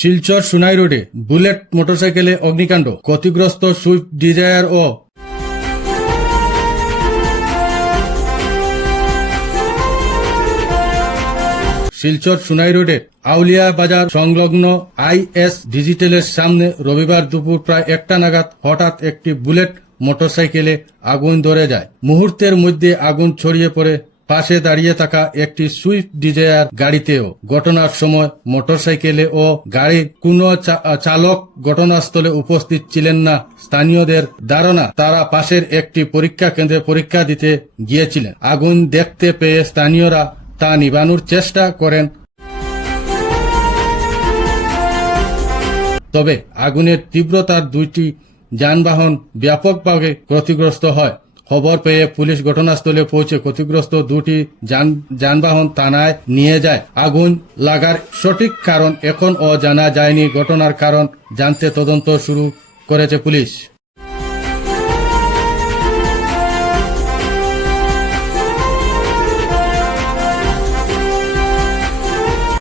শিলচর সুনাই রোডে বুলেট মোটরসাইকেলে অগ্নিকাণ্ড, ক্ষতিগ্রস্ত সুইফট ডিজায়ার ও শিলচর সুনাই রোডের আউলিয়া বাজার সংলগ্ন IS ডিজিটালের সামনে রবিবার দুপুর প্রায় 1টা নাগাদ হঠাৎ একটি বুলেট মোটরসাইকেলে আগুন ধরে যায়। মুহূর্তের মধ্যে আগুন ছড়িয়ে পড়ে পাশে দাঁড়িয়ে থাকা একটি সুইফট ডিজায়ার গাড়িতেও। ঘটনার সময় মোটরসাইকেলে ও গাড়ির কোনো চালক ঘটনাস্থলে উপস্থিত ছিলেন না। স্থানীয়দের ধারণা তারা পাশের একটি পরীক্ষা কেন্দ্রে পরীক্ষা দিতে গিয়েছিলেন। আগুন দেখতে পেয়ে স্থানীয়রা তা নিভানোর চেষ্টা করেন, তবে আগুনের তীব্রতার দুইটি যানবাহন ব্যাপকভাবে ক্ষতিগ্রস্ত হয়। খবর পেয়ে পুলিশ ঘটনাস্থলে পৌঁছে ক্ষতিগ্রস্ত দুটি যানবাহন থানায় নিয়ে যায়। আগুন লাগার সঠিক কারণ এখন জানা যায়নি। ঘটনার কারণ জানতে তদন্ত শুরু করেছে পুলিশ।